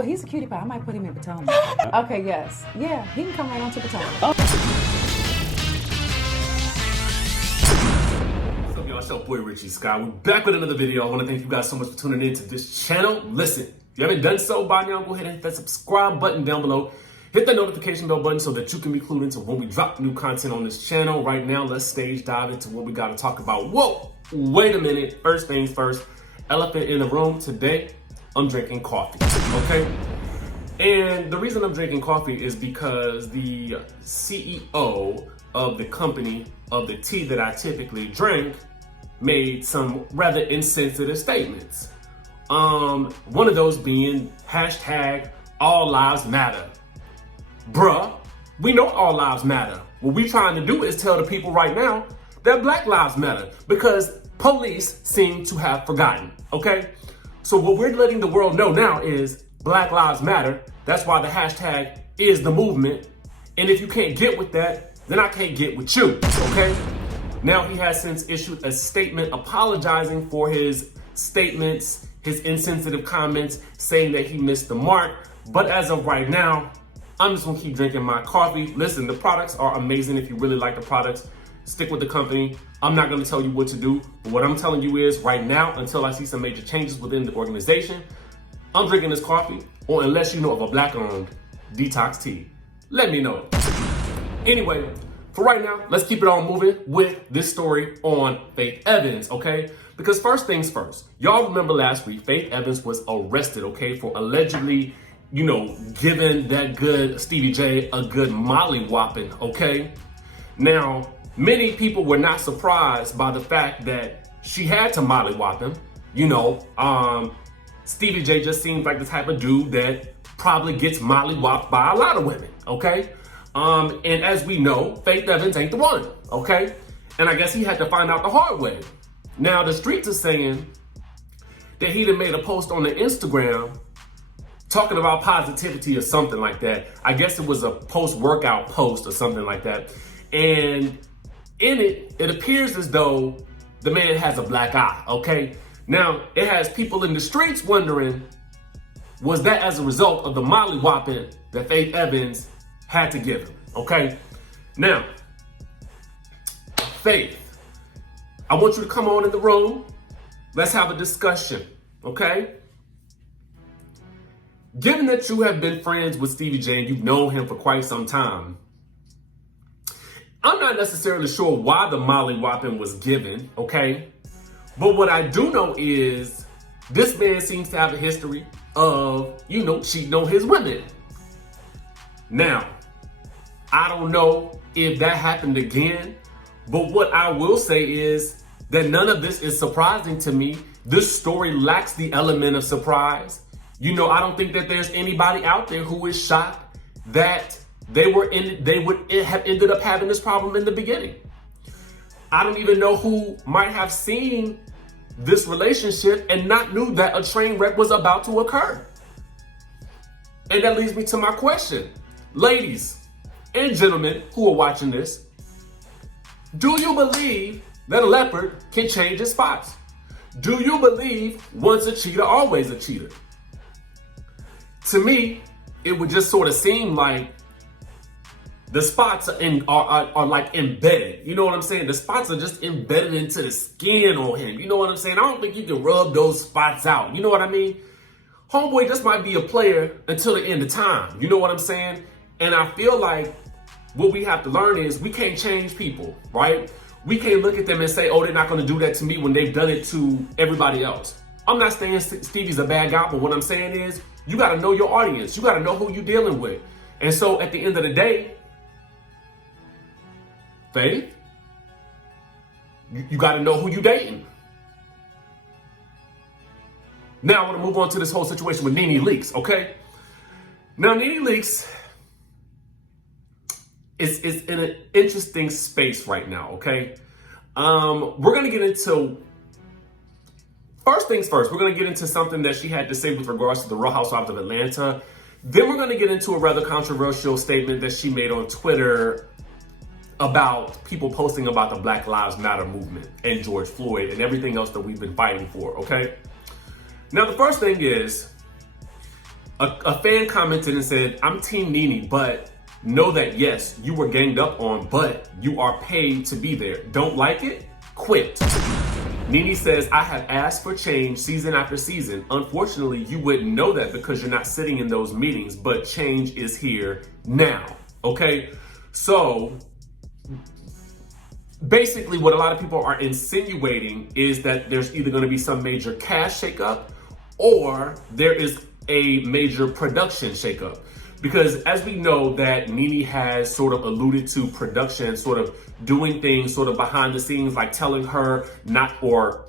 Well, he's a cutie pie. I might put him in Potomac. Okay, yes. Yeah, he can come right on to Potomac. What's up, y'all? It's your boy, Richie Sky. We're back with another video. I want to thank you guys so much for tuning in to this channel. Listen, if you haven't done so by now, go ahead and hit that subscribe button down below. Hit that notification bell button so that you can be clued into when we drop new content on this channel. Right now, let's stage dive into what we got to talk about. Whoa, wait a minute. First things first, elephant in the room. Today, I'm drinking coffee, okay? And the reason I'm drinking coffee is because the CEO of the company of the tea that I typically drink made some rather insensitive statements. One of those being hashtag all lives matter. Bruh, we know all lives matter. What we trying to do is tell the people right now that Black lives matter because police seem to have forgotten, okay? So what we're letting the world know now is Black lives matter. That's why the hashtag is the movement. And if you can't get with that, then I can't get with you, okay? Now he has since issued a statement apologizing for his statements, his insensitive comments, saying that he missed the mark. But as of right now, I'm just gonna keep drinking my coffee. Listen, the products are amazing. If you really like the products, stick with the company. I'm not gonna tell you what to do, but what I'm telling you is right now, until I see some major changes within the organization, I'm drinking this coffee, or unless you know of a Black-owned detox tea, let me know. Anyway, for right now, let's keep it on moving with this story on Faith Evans, okay? Because first things first, y'all remember last week, Faith Evans was arrested, okay, for allegedly, you know, giving that good Stevie J a good molly whopping, okay? Now, many people were not surprised by the fact that she had to molly whop him. You know, Stevie J just seems like the type of dude that probably gets molly whopped by a lot of women, okay? And as we know, Faith Evans ain't the one, okay? And I guess he had to find out the hard way. Now, the streets are saying that he done made a post on the Instagram talking about positivity or something like that. I guess it was a post-workout post or something like that. And in it, it appears as though the man has a black eye, okay? Now, it has people in the streets wondering, was that as a result of the molly whopping that Faith Evans had to give him, okay? Now, Faith, I want you to come on in the room. Let's have a discussion, okay? Given that you have been friends with Stevie J and you've known him for quite some time, I'm not necessarily sure why the molly whopping was given, okay? But what I do know is this man seems to have a history of, you know, cheating on his women. Now, I don't know if that happened again, but what I will say is that none of this is surprising to me. This story lacks the element of surprise. You know, I don't think that there's anybody out there who is shocked that they would have ended up having this problem in the beginning. I don't even know who might have seen this relationship and not knew that a train wreck was about to occur. And that leads me to my question. Ladies and gentlemen who are watching this, do you believe that a leopard can change its spots? Do you believe once a cheater, always a cheater? To me, it would just sort of seem like the spots are like embedded. You know what I'm saying? The spots are just embedded into the skin on him. You know what I'm saying? I don't think you can rub those spots out. You know what I mean? Homeboy just might be a player until the end of time. You know what I'm saying? And I feel like what we have to learn is we can't change people, right? We can't look at them and say, oh, they're not going to do that to me when they've done it to everybody else. I'm not saying Stevie's a bad guy, but what I'm saying is you got to know your audience. You got to know who you're dealing with. And so at the end of the day, Faith, you got to know who you dating. Now I want to move on to this whole situation with Nene Leakes, okay? Now Nene Leakes is in an interesting space right now, okay? We're going to get into, first things first, we're going to get into something that she had to say with regards to the Real Housewives of Atlanta. Then we're going to get into a rather controversial statement that she made on Twitter about people posting about the Black Lives Matter movement and George Floyd and everything else that we've been fighting for, okay? Now, the first thing is, A fan commented and said, I'm Team Nene, but know that yes, you were ganged up on, but you are paid to be there. Don't like it? Quit. Nene says, I have asked for change season after season. Unfortunately, you wouldn't know that because you're not sitting in those meetings, but change is here now. Okay? So basically what a lot of people are insinuating is that there's either going to be some major cash shakeup or there is a major production shakeup. Because as we know that Nene has sort of alluded to production, sort of doing things sort of behind the scenes, like telling her not, or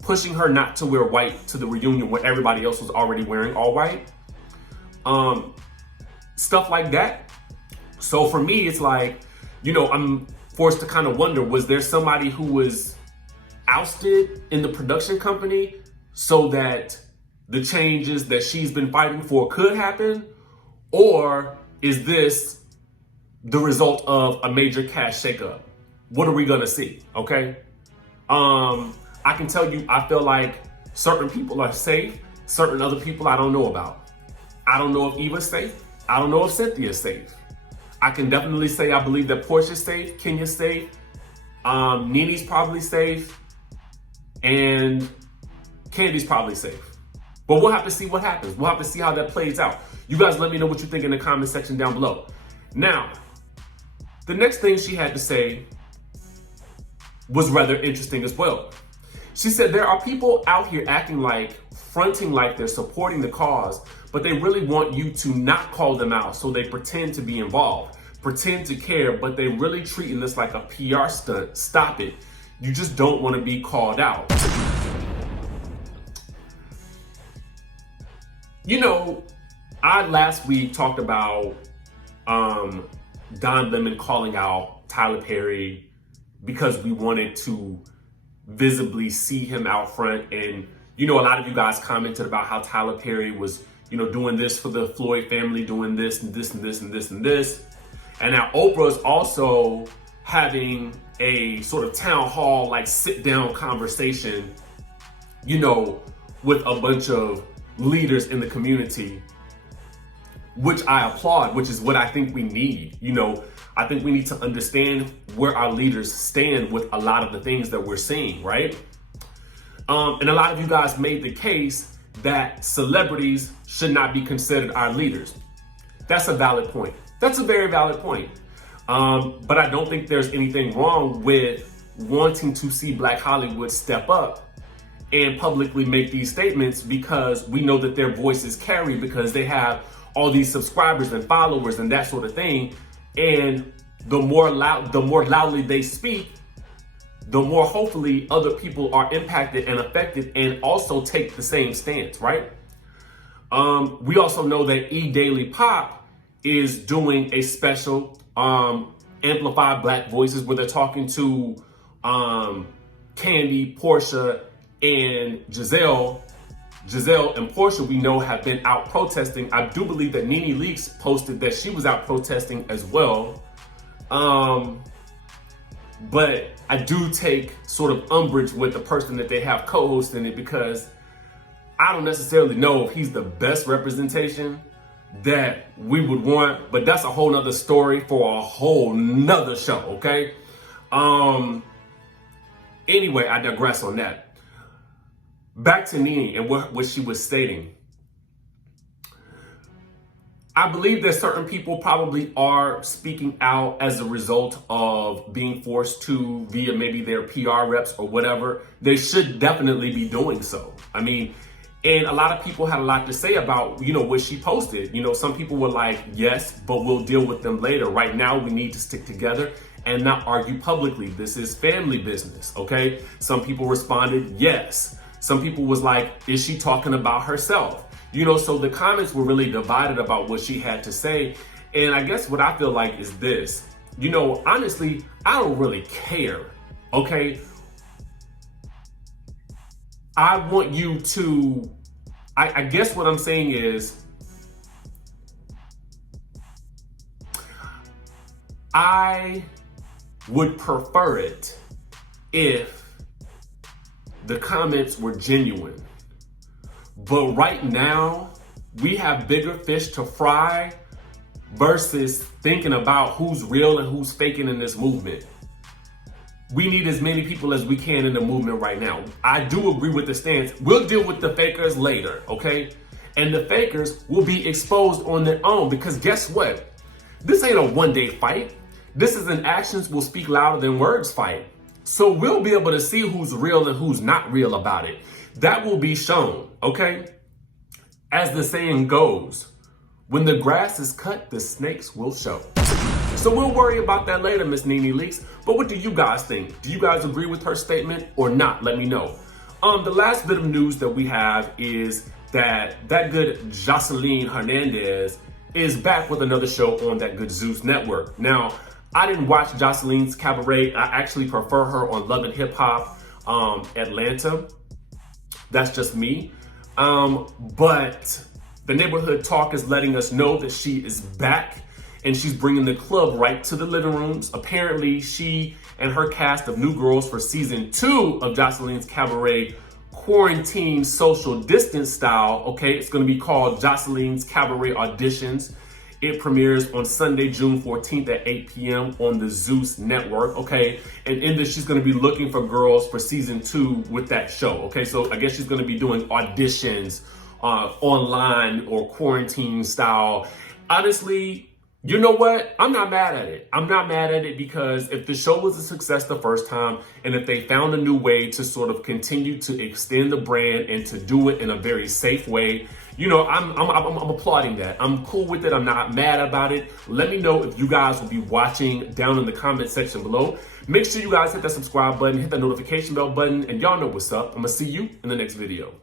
pushing her not to wear white to the reunion where everybody else was already wearing all white. Stuff like that. So for me, it's like, you know, I'm forced to kind of wonder, was there somebody who was ousted in the production company so that the changes that she's been fighting for could happen? Or is this the result of a major cash shakeup? What are we gonna see, okay? I can tell you, I feel like certain people are safe, certain other people I don't know about. I don't know if Eva's safe. I don't know if Cynthia's safe. I can definitely say I believe that Porsha's safe, Kenya's safe, Nene's probably safe, and Kandi's probably safe. But we'll have to see what happens. We'll have to see how that plays out. You guys let me know what you think in the comment section down below. Now, the next thing she had to say was rather interesting as well. She said, there are people out here acting like, fronting like they're supporting the cause, but they really want you to not call them out, so they pretend to be involved, pretend to care, but they really treating this like a PR stunt. Stop it. You just don't want to be called out. You know, I last week talked about Don Lemon calling out Tyler Perry because we wanted to visibly see him out front. And, you know, a lot of you guys commented about how Tyler Perry was, you know, doing this for the Floyd family, doing this and this and this and this and this. And now Oprah's also having a sort of town hall, like sit down conversation, you know, with a bunch of leaders in the community, which I applaud, which is what I think we need. You know, I think we need to understand where our leaders stand with a lot of the things that we're seeing, right? And a lot of you guys made the case that celebrities should not be considered our leaders. That's a valid point. That's a very valid point. But I don't think there's anything wrong with wanting to see Black Hollywood step up and publicly make these statements, because we know that their voices carry, because they have all these subscribers and followers and that sort of thing. And the more loudly they speak, the more hopefully other people are impacted and affected and also take the same stance, right? We also know that E Daily Pop is doing a special Amplify Black Voices where they're talking to Kandi, Porsha, and Giselle and Porsha, we know, have been out protesting. I do believe that Nene Leakes posted that she was out protesting as well. But I do take sort of umbrage with the person that they have co-hosting it, because I don't necessarily know if he's the best representation that we would want, but that's a whole nother story for a whole nother show, okay? Anyway, I digress on that. Back to Nene and what she was stating. I believe that certain people probably are speaking out as a result of being forced to via maybe their PR reps or whatever. They should definitely be doing so. I mean, and a lot of people had a lot to say about, you know, what she posted. You know, some people were like, yes, but we'll deal with them later. Right now, we need to stick together and not argue publicly. This is family business, okay? Some people responded, yes. Some people was like, is she talking about herself? You know, so the comments were really divided about what she had to say. And I guess what I feel like is this. You know, honestly, I don't really care, okay? I want you to, I guess what I'm saying is, I would prefer it if the comments were genuine. But right now, we have bigger fish to fry versus thinking about who's real and who's faking in this movement. We need as many people as we can in the movement right now. I do agree with the stance. We'll deal with the fakers later, okay? And the fakers will be exposed on their own, because guess what? This ain't a one-day fight. This is an actions will speak louder than words fight. So we'll be able to see who's real and who's not real about it. That will be shown, okay? As the saying goes, when the grass is cut, the snakes will show. So we'll worry about that later, Miss Nene Leakes. But what do you guys think? Do you guys agree with her statement or not? Let me know. The last bit of news that we have is that good Joseline Hernandez is back with another show on that good Zeus network. Now, I didn't watch Joseline's Cabaret. I actually prefer her on Love and Hip Hop Atlanta. That's just me. But the neighborhood talk is letting us know that she is back and she's bringing the club right to the living rooms. Apparently, she and her cast of new girls for season 2 of Joseline's Cabaret quarantine social distance style. Okay, it's going to be called Joseline's Cabaret Auditions. It premieres on Sunday, June 14th at 8 p.m. on the Zeus network, okay? And in this, she's gonna be looking for girls for season 2 with that show, okay? So I guess she's gonna be doing auditions online or quarantine style. Honestly, you know what? I'm not mad at it. I'm not mad at it because if the show was a success the first time, and if they found a new way to sort of continue to extend the brand and to do it in a very safe way, you know, I'm applauding that. I'm cool with it. I'm not mad about it. Let me know if you guys will be watching down in the comment section below. Make sure you guys hit that subscribe button, hit that notification bell button, and y'all know what's up. I'm gonna see you in the next video.